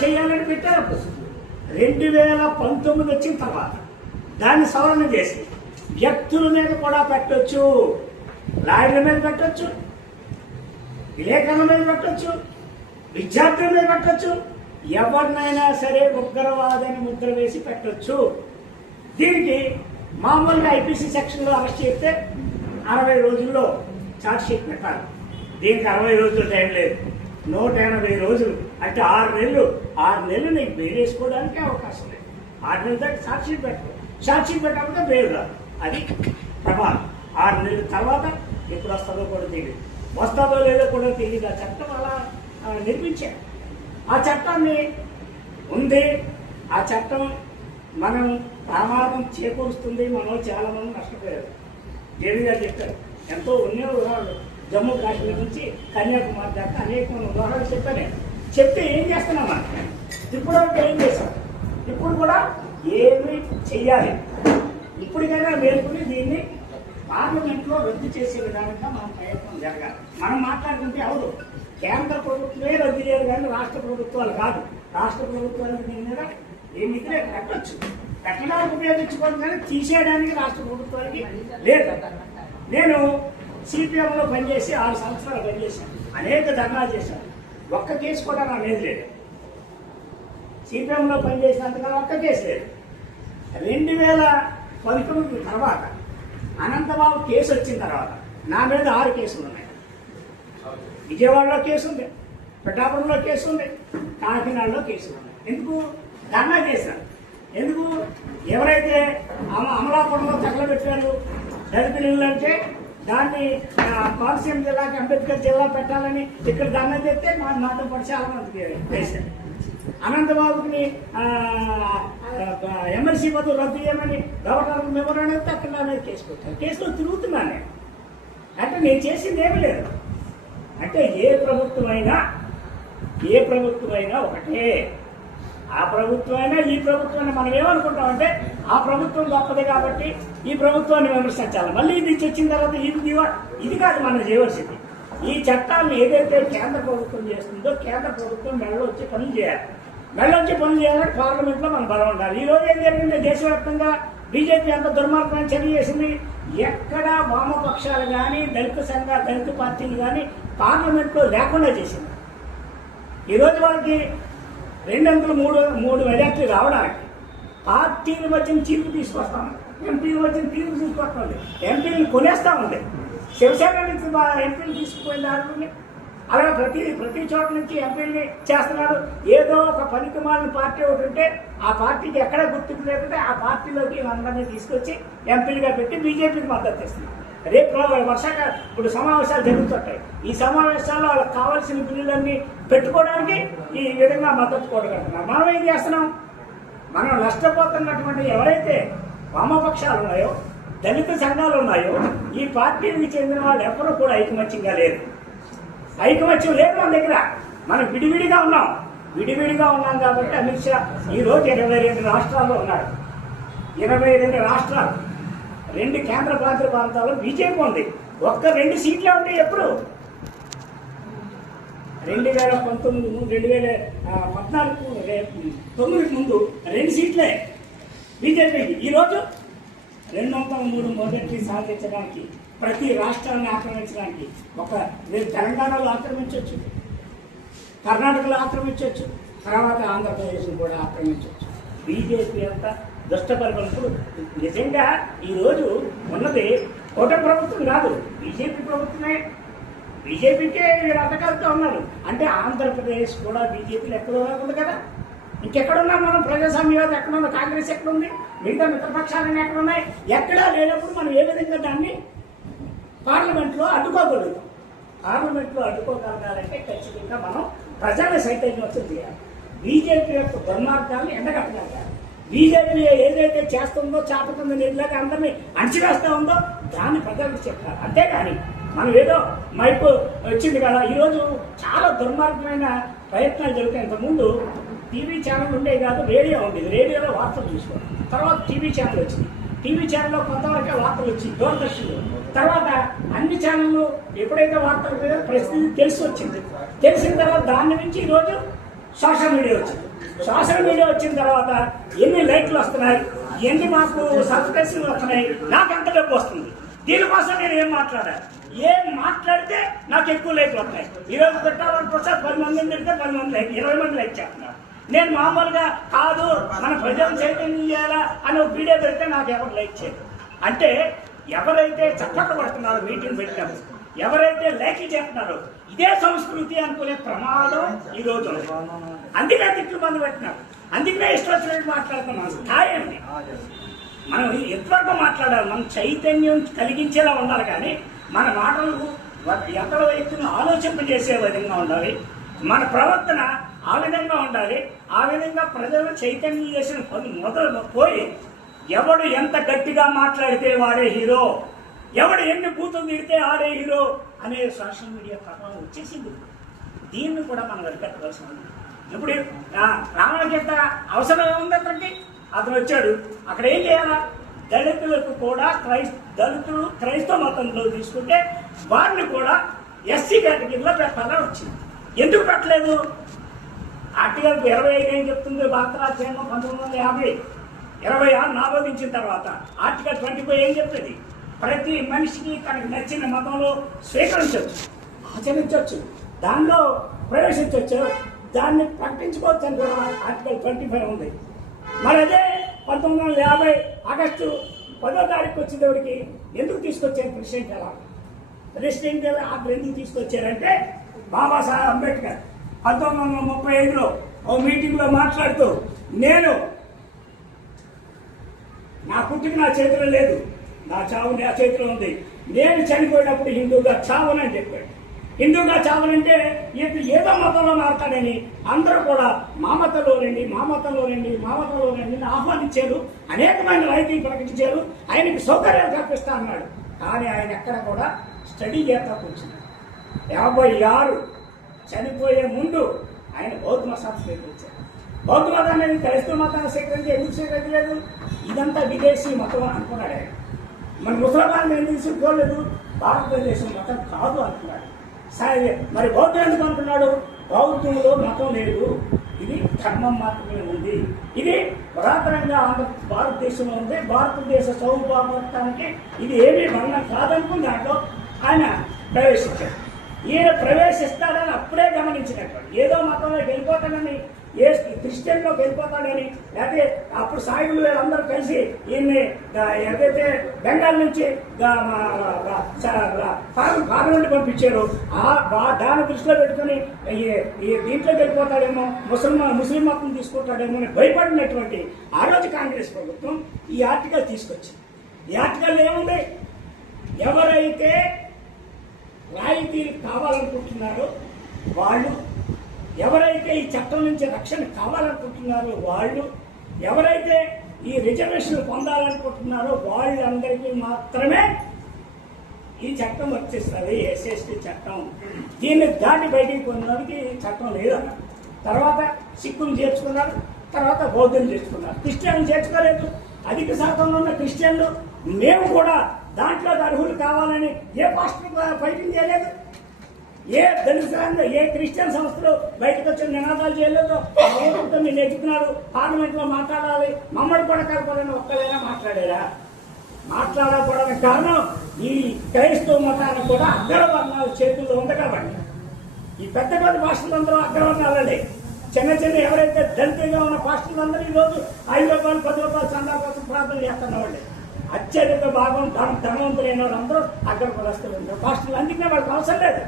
చేయాలని పెట్టారు. 2019 వచ్చిన తర్వాత దాన్ని సవరణ చేసి వ్యక్తుల మీద కూడా పెట్టొచ్చు, లాయర్ల మీద పెట్టొచ్చు, విలేకరుల మీద పెట్టొచ్చు, విద్యార్థుల మీద పెట్టొచ్చు, ఎవరినైనా సరే ఉగ్రవాదాన్ని ముద్ర వేసి పెట్టొచ్చు. దీనికి మామూలుగా ఐపీసీ సెక్షన్లో అరెస్ట్ చేస్తే 60 రోజుల్లో ఛార్జ్ షీట్ పెట్టాలి. దీనికి 60 రోజులు టైం లేదు, 180 రోజులు అంటే 6 నెలలు. 6 నెలలు నీకు బెయిల్ వేసుకోవడానికి అవకాశం లేదు. 6 నెలల దాకా ఛార్జ్ షీట్ పెట్టాలి. ఛార్జ్ షీట్ పెట్టకపోతే బెయిల్ రాదు. అది ప్రమాదం. 6 నెలల తర్వాత ఎప్పుడు వస్తుందో కూడా తెలియదు, వస్తుందో లేదో కూడా తెలియదు. ఆ చట్టం అలా నిర్మించారు. ఆ చట్టాన్ని ఉంది. ఆ చట్టం మనం ప్రమాదం చేకూరుస్తుంది. మనం చాలా మంది నష్టపోయారు. దేవి గారు చెప్పారు, ఎంతో ఉన్న ఉదాహరణలు జమ్మూ కాశ్మీర్ నుంచి కన్యాకుమారి దాకా అనేక ఉదాహరణలు చెప్పాను. చెప్తే ఏం చేస్తున్నాం మనం? ఇప్పుడు ఏం చేశాం? ఇప్పుడు కూడా ఏమి చెయ్యాలి? ఇప్పటికైనా మేలుకుని దీన్ని పార్లమెంట్లో రద్దు చేసే విధానంగా మనం ప్రయత్నం జరగాలి. మనం మాట్లాడుతుంటే అవును, కేంద్ర ప్రభుత్వమే రద్దు చేయాలి కానీ రాష్ట్ర ప్రభుత్వాలు కాదు. రాష్ట్ర ప్రభుత్వాలకు దీని మీద ఏమి పెట్టచ్చు, పెట్టడానికి ఉపయోగించుకోవడం కానీ తీసేయడానికి రాష్ట్ర ప్రభుత్వానికి లేదు. నేను సిపిఎంలో పనిచేసి 6 సంవత్సరాలు పనిచేశాను. అనేక ధర్నాలు చేశాను. ఒక్క కేసు కూడా నా మీద లేదు. సిపిఎంలో పనిచేసినంతగా ఒక్క కేసు లేదు. 2019 తర్వాత అనంతబాబు కేసు వచ్చిన తర్వాత నా మీద 6 కేసులు ఉన్నాయి. విజయవాడలో కేసు ఉంది, పిఠాపురంలో కేసు ఉంది, కాకినాడలో కేసులు ఉన్నాయి. ఎందుకు ధర్నా చేశాను? ఎందుకు? ఎవరైతే అమలాపురంలో తగలబెట్టారు దళితులు అంటే దాన్ని కోనసీమ జిల్లాకి అంబేద్కర్ జిల్లా పెట్టాలని ఇక్కడ ధర్నా చేస్తే నాతో పాటు చాలా మంది చేశారు. అనంతబాబుని ఎమ్మెల్సీ పదవి రద్దు చేయమని గవర్నర్ మెమోరాండం ఇస్తే అక్కడ నా మీద కేసు పెట్టారు. కేసులో తిరుగుతున్నాను నేను. అంటే నేను చేసింది ఏమీ లేదు. అంటే ఏ ప్రభుత్వం అయినా ఒకటే. ఆ ప్రభుత్వమైనా ఈ ప్రభుత్వాన్ని మనం ఏమనుకుంటామంటే ఆ ప్రభుత్వం గొప్పది కాబట్టి ఈ ప్రభుత్వాన్ని విమర్శించాలి. మళ్ళీ ఇది వచ్చిన తర్వాత ఇది కాదు మనం చేయవలసింది. ఈ చట్టాలను ఏదైతే కేంద్ర ప్రభుత్వం చేస్తుందో కేంద్ర ప్రభుత్వం మెడలో వచ్చి పనులు చేయాలి. మెడలో వచ్చి పనులు చేయాలంటే పార్లమెంట్లో మనం బలం ఉండాలి. ఈ రోజు ఏం జరిగింది? దేశవ్యాప్తంగా బీజేపీ అంత దుర్మార్గమైన చర్య చేసింది. ఎక్కడ వామపక్షాలు కానీ దళిత పార్టీలు కానీ పార్లమెంట్లో లేకుండా చేసింది. ఈరోజు వాళ్ళకి 2 అంకెలు 3 మెజార్టీ రావడానికి పార్టీల మధ్య చీపు తీసుకొస్తాం, ఎంపీల మధ్య తీర్పు తీసుకొస్తుంది, ఎంపీలు కొనేస్తా ఉంది. శివసేన నుంచి ఎంపీలు తీసుకుపోయిన దాంట్లో అలాగే ప్రతి చోట నుంచి ఎంపీలని చేస్తున్నారు. ఏదో ఒక పనికిమాలిన పార్టీ ఒకటి ఉంటే ఆ పార్టీకి ఎక్కడ గుర్తింపు లేకుంటే ఆ పార్టీలోకి అందరినీ తీసుకొచ్చి ఎంపీలుగా పెట్టి బీజేపీకి మద్దతు ఇస్తున్నారు. రేపు వర్షాకాలం ఇప్పుడు సమావేశాలు జరుగుతుంటాయి. ఈ సమావేశాల్లో వాళ్ళకి కావాల్సిన బిల్లులన్నీ పెట్టుకోవడానికి ఈ విధంగా మద్దతు కూడగలుగుతున్నారు. మనం ఏం చేస్తున్నాం? మనం నష్టపోతున్నటువంటి ఎవరైతే వామపక్షాలు ఉన్నాయో దళిత సంఘాలు ఉన్నాయో ఈ పార్టీకి చెందిన వాళ్ళు ఎవరు కూడా ఐకమత్యంగా లేరు. ఐకమత్యం లేదు మన దగ్గర. మనం విడివిడిగా ఉన్నాం కాబట్టి అమిత్ షా ఈరోజు 22 రాష్ట్రాల్లో ఉన్నాడు. 22 రాష్ట్రాలు, 2 కేంద్ర పాలిత ప్రాంతాల్లో బీజేపీ ఉంది. ఒక్క 2 సీట్లే ఉంటాయి. ఎప్పుడు 2019 2014 ముందు 2 సీట్లే బీజేపీకి. ఈరోజు 203 మొదటి సాధించడానికి, ప్రతి రాష్ట్రాన్ని ఆక్రమించడానికి మీరు తెలంగాణలో ఆక్రమించవచ్చు, కర్ణాటకలో ఆక్రమించవచ్చు, తర్వాత ఆంధ్రప్రదేశ్ను కూడా ఆక్రమించవచ్చు. బీజేపీ అంతా దుష్ట పరిపాలనలు. నిజంగా ఈరోజు ఉన్నది కూటమి ప్రభుత్వం కాదు, బీజేపీ ప్రభుత్వమే. బీజేపీకే వీరు అడ్డకాలతో ఉన్నారు. అంటే ఆంధ్రప్రదేశ్ కూడా బీజేపీలో ఎక్కడో ఉంది కదా. ఇంకెక్కడున్నా మనం ప్రజాస్వామ్యవాదం ఎక్కడున్నా? కాంగ్రెస్ ఎక్కడుంది? మిగతా మిత్రపక్షాలన్నీ ఎక్కడున్నాయి? ఎక్కడా లేనప్పుడు మనం ఏ విధంగా దాన్ని పార్లమెంట్లో అడ్డుకోగలుగుతాం? పార్లమెంట్లో అడ్డుకోగలగాలంటే ఖచ్చితంగా మనం ప్రజల చైతన్యోత్సవం చేయాలి. బీజేపీ యొక్క దుర్మార్గాన్ని ఎండగట్టగలగాలి. బీజేపీ ఏదైతే చేస్తుందో చాపుతుందో నిధులకి అందరినీ అణచివేస్తా ఉందో దాన్ని ప్రజలకు చెప్పాలి. అంతేగాని మనం ఏదో మైపు వచ్చింది కదా. ఈరోజు చాలా దుర్మార్గమైన ప్రయత్నాలు జరుగుతాయి. ఇంతకుముందు టీవీ ఛానల్ ఉండేవి కాదు, రేడియో ఉండేది. రేడియోలో వార్తలు చూసుకోండి. తర్వాత టీవీ ఛానల్ వచ్చింది. టీవీ ఛానల్లో కొంతవరకే వార్తలు వచ్చి దూరదర్శన్లో. తర్వాత అన్ని ఛానళ్ళు ఎప్పుడైతే వార్తలు పరిస్థితి తెలిసి వచ్చింది. తెలిసిన తర్వాత దాని నుంచి ఈరోజు సోషల్ మీడియా వచ్చింది. సోషల్ మీడియా వచ్చిన తర్వాత ఎన్ని లైక్లు వస్తున్నాయి, ఎన్ని మాకు సబ్స్క్రిప్షన్లు వస్తున్నాయి, నాకు ఎంత డబ్బు వస్తుంది. దీనికోసం నేను ఏం మాట్లాడితే నాకు ఎక్కువ లైక్లు వస్తాయి. ఈరోజు పెట్టాలని ప్రసాద్ 10 మందిని పెడితే 10 మంది లైక్, 20 మంది లైక్ చేస్తున్నారు. నేను మామూలుగా కాదు మన ప్రజలను చైతన్యం చేయాలా అని ఒక వీడియో పెడితే నాకు ఎవరు లైక్ చేయరు. అంటే ఎవరైతే చప్పట్లు పడుతున్నారో మీటింగ్ పెట్టినారు, ఎవరైతే లైక్లు చేస్తున్నారో ఇదే సంస్కృతి అనుకునే ప్రమాదం ఈ రోజు. అందుకే తిట్లు మంది పెట్టినారు, అందుకే ఇష్టం వచ్చినట్టు మాట్లాడుతున్నాం. స్థాయి అండి, మనం ఎంతవరకు మాట్లాడాలి, మనం చైతన్యం కలిగించేలా ఉండాలి. కానీ మన మాటలు ఎక్కడ వ్యక్తిని ఆలోచింపజేసే విధంగా ఉండాలి, మన ప్రవర్తన ఆ విధంగా ఉండాలి. ఆ విధంగా ప్రజలను చైతన్యం చేసిన పని మొదలు పోయి ఎవడు ఎంత గట్టిగా మాట్లాడితే వాడే హీరో, ఎవడు ఎన్ని బూతులు తిడితే ఆడే హీరో అనే సోషల్ మీడియా ప్రభావం వచ్చేసింది. దీన్ని కూడా మనం అరికట్టవలసిన ఉంది. ఇప్పుడు రావణగీత అవసరం ఉంది అతనికి, అతను వచ్చాడు. అక్కడ ఏం చేయాలా, దళితులకు కూడా దళితులు క్రైస్తవ మతంలో తీసుకుంటే వారిని కూడా ఎస్సీ కేటగిరీలో పెట్టాలని వచ్చింది. ఎందుకు పెట్టలేదు? ఆర్టికల్ 25 ఏం చెప్తుంది? భారత రాజ్యాంగం 1950 26 నామోదించిన తర్వాత ఆర్టికల్ 25 ఏం చెప్తుంది? ప్రతి మనిషికి తనకు నచ్చిన మతంలో స్వీకరించవచ్చు, ఆచరించవచ్చు, దానిలో ప్రవేశించవచ్చు, దాన్ని ప్రకటించుకోవచ్చు అని కూడా ఆర్టికల్ 25 ఉంది. మరి అదే 1950 ఆగస్టు 10వ తారీఖు వచ్చేటప్పటికి ఎందుకు తీసుకొచ్చారు ప్రెసిడెంట్ ఆర్డర్ ఎందుకు తీసుకొచ్చారంటే బాబాసాహెబ్ అంబేద్కర్ 1935లో ఓ మీటింగ్లో మాట్లాడుతూ, నేను నా పుట్టుక నా చేతిలో లేదు, నా చావు నా చేతిలో ఉంది, నేను చనిపోయినప్పుడు హిందూగా చావనని చెప్పాడు. హిందూగా చావనంటే ఏదో మతంలో మారుతాడని అందరూ కూడా మా మతంలోనండి ఆహ్వానించారు. అనేకమైన రైతులు ప్రకటించారు, ఆయనకి సౌకర్యాలు కల్పిస్తా అన్నాడు. కానీ ఆయన ఎక్కడ కూడా స్టడీ చేస్తా కూర్చున్నాడు. 56 చనిపోయే ముందు ఆయన బౌద్ధ మతాన్ని స్వీకరించారు. బౌద్ధ మతాన్ని క్రైస్తవ మతాన్ని స్వీకరించి ఎందుకు స్వీకరించలేదు? ఇదంతా విదేశీ మతం అనుకున్నాడు ఆయన. మన ముసల్మాన్లు ఎందుకు తీసుకోలేదు? భారతదేశం మతం కాదు అనుకున్నాడు. సరే, మరి బౌద్ధం ఎందుకు అనుకున్నాడు? బౌద్ధంలో మతం లేదు, ఇది ధర్మం మాత్రమే ఉంది, ఇది పురాతనంగా భారతదేశంలో ఉంది, భారతదేశ సౌభాగ్యానికి ఇది ఏమీ భంగం కాదనుకుని దాంట్లో ఆయన ప్రవేశించాడు. ఈయన ప్రవేశిస్తాడని అప్పుడే గమనించినట్టు, ఏదో మతంలోకి వెళ్ళిపోతాడని, ఏ క్రిస్టియన్లోకి వెళ్ళిపోతాడని, లేకపోతే అప్పుడు సాయిబులు వీళ్ళందరూ కలిసి ఈయన్ని ఏదైతే బెంగాల్ నుంచి పార్లమెంట్ పంపించారు, దాన్ని దృష్టిలో పెట్టుకుని దీంట్లోకి వెళ్ళిపోతాడేమో, ముస్లిం మతం తీసుకుంటాడేమో అని భయపడినటువంటి ఆ రోజు కాంగ్రెస్ ప్రభుత్వం ఈ ఆర్టికల్ తీసుకొచ్చింది. ఈ ఆర్టికల్ ఏముంది? ఎవరైతే రాయితీలు కావాలనుకుంటున్నారో వాళ్ళు, ఎవరైతే ఈ చట్టం నుంచి రక్షణ కావాలనుకుంటున్నారో వాళ్ళు, ఎవరైతే ఈ రిజర్వేషన్ పొందాలనుకుంటున్నారో వాళ్ళందరికీ మాత్రమే ఈ చట్టం వచ్చేస్తుంది, ఎస్సీ చట్టం. దీన్ని దాటి బయటికి పొందడానికి చట్టం లేదన్న. తర్వాత సిక్కులు చేర్చుకున్నారు, తర్వాత బౌద్ధులు చేర్చుకున్నారు, క్రిస్టియన్లు చేర్చుకోలేదు. అధిక శాతంలో ఉన్న క్రిస్టియన్లు మేము కూడా దాంట్లో అర్హులు కావాలని ఏ పాస్టర్ ఫైటింగ్ చేయలేదు, ఏ దళితులు ఏ క్రిస్టియన్ సంస్థలు బయటకు వచ్చిన నినాదాలు చేయలేదు. మీరు ఎదుగుతున్నారు, పార్లమెంట్ లో మాట్లాడాలి, మమ్మల్ని కూడా కలపాలని ఒక్కరైనా మాట్లాడారా? మాట్లాడకపోవడానికి కారణం ఈ క్రైస్తవ మతాన్ని కూడా అగ్రవర్ణాల చేతుల్లో ఉంది కాబట్టి. ఈ పెద్ద పెద్ద పాస్టర్లందరూ అగ్రవర్ణాలండి. చిన్న ఎవరైతే దళితులుగా ఉన్న పాస్టర్లందరూ ఈరోజు 5 రూపాయలు 10 రూపాయలు చందా కోసం ప్రార్థన చేస్తున్నవాళ్ళే. అత్యధిక భాగం ధనవంతులైన వాళ్ళందరూ అగ్ర కులస్తులు ఉంటారు పాస్టర్లు. అందుకనే వాళ్ళకి అవసరం లేదు,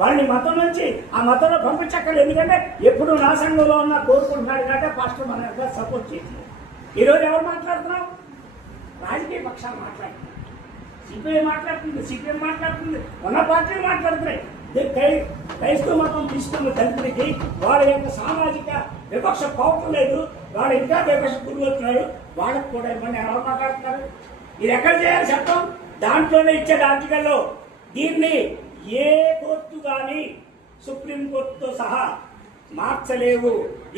వాళ్ళని మతం నుంచి ఆ మతంలో పంపించక్కర్లేదు. ఎందుకంటే ఎప్పుడు నా సంఘంలో ఉన్న కోరుకుంటున్నాడు కాబట్టి పాస్టర్ మన సపోర్ట్ చేసింది. ఈరోజు ఎవరు మాట్లాడుతున్నాం? రాజకీయ పక్షాలు మాట్లాడుతున్నారు, సిపిఐ మాట్లాడుతుంది, సిపిఎం మాట్లాడుతుంది, ఉన్న పార్టీలు మాట్లాడుతున్నాయి. క్రైస్తవ మతం తీసుకున్న దళితుడికి వాళ్ళ యొక్క సామాజిక వివక్ష పోవటం లేదు, వాళ్ళు ఇంకా వివక్ష గురవుతున్నారు. వాళ్ళకు కూడా ఇవ్వండి, ఎవరు మాట్లాడుతున్నారు? ఇది ఎక్కడ చేయాలి చట్టం? దాంట్లోనే ఇచ్చాడు ఆర్టికల్లో. దీన్ని ఏ కోర్టు కానీ సుప్రీంకోర్టుతో సహా మార్చలేవు,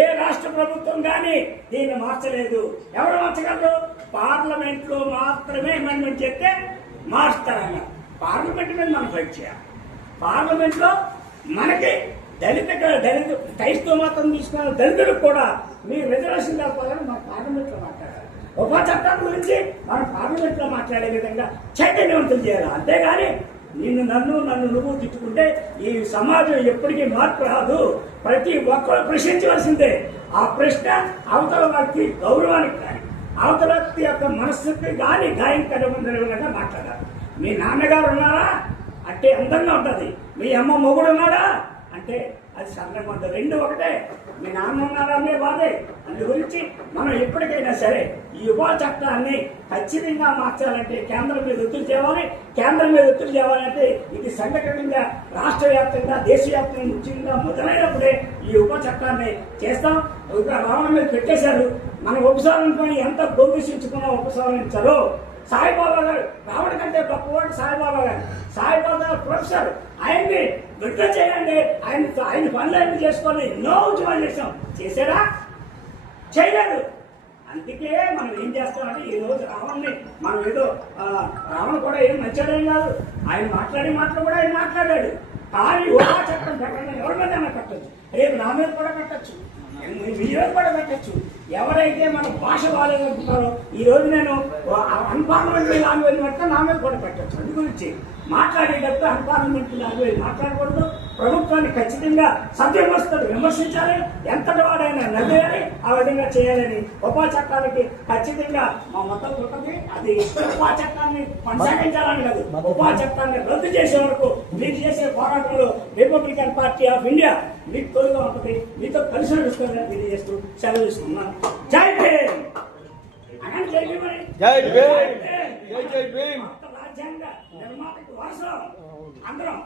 ఏ రాష్ట్ర ప్రభుత్వం కానీ దీన్ని మార్చలేదు. ఎవరు మార్చగలరు? పార్లమెంట్ లో మాత్రమే అమెండ్మెంట్ చేస్తే మారుస్తారన్న. పార్లమెంట్ మీద మనం ఫైట్ చేయాలి. పార్లమెంట్ లో మనకి దళిత క్రైస్తవ మతం తీసుకున్న దళితులకు కూడా మీ రిజర్వేషన్ కలపాలని మన పార్లమెంట్లో మాట్లాడాలి. ఉపా చట్టం గురించి మన పార్లమెంట్లో మాట్లాడే విధంగా చైతన్యవంతులు చేయాలి. అంతేగాని నన్ను నువ్వు తిట్టుకుంటే ఈ సమాజం ఎప్పటికీ మార్పు రాదు. ప్రతి ఒక్కరు ప్రశ్నించవలసిందే. ఆ ప్రశ్న అవతల వ్యక్తి గౌరవానికి కానీ అవతల వ్యక్తి యొక్క మనస్సుకి కానీ గాయం కలగొందనే విధంగా మాట్లాడాలి. మీ నాన్నగారు ఉన్నారా అంటే అందంగా ఉంటుంది. మీ అమ్మ మొగుడు ఉన్నాడా అంటే అది సరళంగా ఉంటుంది. రెండు ఒకటే. మీ నాన్న ఉన్నారా అనే బాధే. అందు గురించి మనం ఎప్పటికైనా సరే ఈ యువ చట్టాన్ని ఖచ్చితంగా మార్చాలంటే కేంద్రం మీద ఒత్తిడి చేయాలి. కేంద్రం మీద ఒత్తిడి చేయాలంటే ఇది సంఘటనగా రాష్ట్ర వ్యాప్తంగా దేశవ్యాప్తంగా ముఖ్యంగా మొదలైనప్పుడే ఈ ఉప చట్టాన్ని చేస్తాం. రావణ మీద పెట్టేశారు. మన ఉపసంహరించుకొని ఎంత బొంగిసించుకున్నా ఉపసంహరించారు. సాయిబాబా గారు రావణ కంటే గొప్పవాడు సాయిబాబా గారు. సాయిబాబా గారు ప్రొఫెసర్. ఆయన్ని విడుదల చేయండి. ఆయన పనులన్నీ చేసుకొని ఎన్నో ఉద్యమాలు చేశాం. చేశారా? చేయలేదు. అందుకే మనం ఏం చేస్తామంటే ఈ రోజు రావణ్ణి మనం ఏదో రావణ కూడా ఏం మంచిదేం కాదు. ఆయన మాట్లాడే మాటలు కూడా ఆయన మాట్లాడాడు. కానీ ఊహా చట్టం ప్రకారం ఎవరి మీద కట్టచ్చు. రేపు నా మీద కూడా కట్టచ్చు, మీరు కూడా పెట్టచ్చు. ఎవరైతే మన భాష బాగాలేదంటున్నారో ఈ రోజు నేను అన్పార్లమెంటరీ లాంగ్వేజ్ పెడితే నా మీద కూడా పెట్టచ్చు. అందు గురించి మాట్లాడేటప్పుడు అన్పార్లమెంటరీ లాంగ్వేజ్ మాట్లాడకూడదు. ప్రభుత్వాన్ని ఖచ్చితంగా సత్యమస్తలు విమర్శించాలి. ఎంతటి వాడైనా నవ్వేయాలి. ఆ విధంగా చేయాలని ఉపా చట్టానికి ఖచ్చితంగా మా మద్దతు ఉంటుంది. అది ఉపా చట్టాన్ని కొనసాగించాలని కాదు, ఉపా చట్టాన్ని రద్దు చేసే వరకు మీరు చేసే పోరాటంలో రిపబ్లికన్ పార్టీ ఆఫ్ ఇండియా మీకు తోడుగా ఉంటుంది. మీతో కలిసి నడుస్తుందని తెలియజేస్తూ సెలవు తీసుకున్నాను. జై భీమ్. జై భీమ్. జై భీమ్. జై భీమ్. రాజ్యాంగ నిర్మాతకు వారసులం అందరం.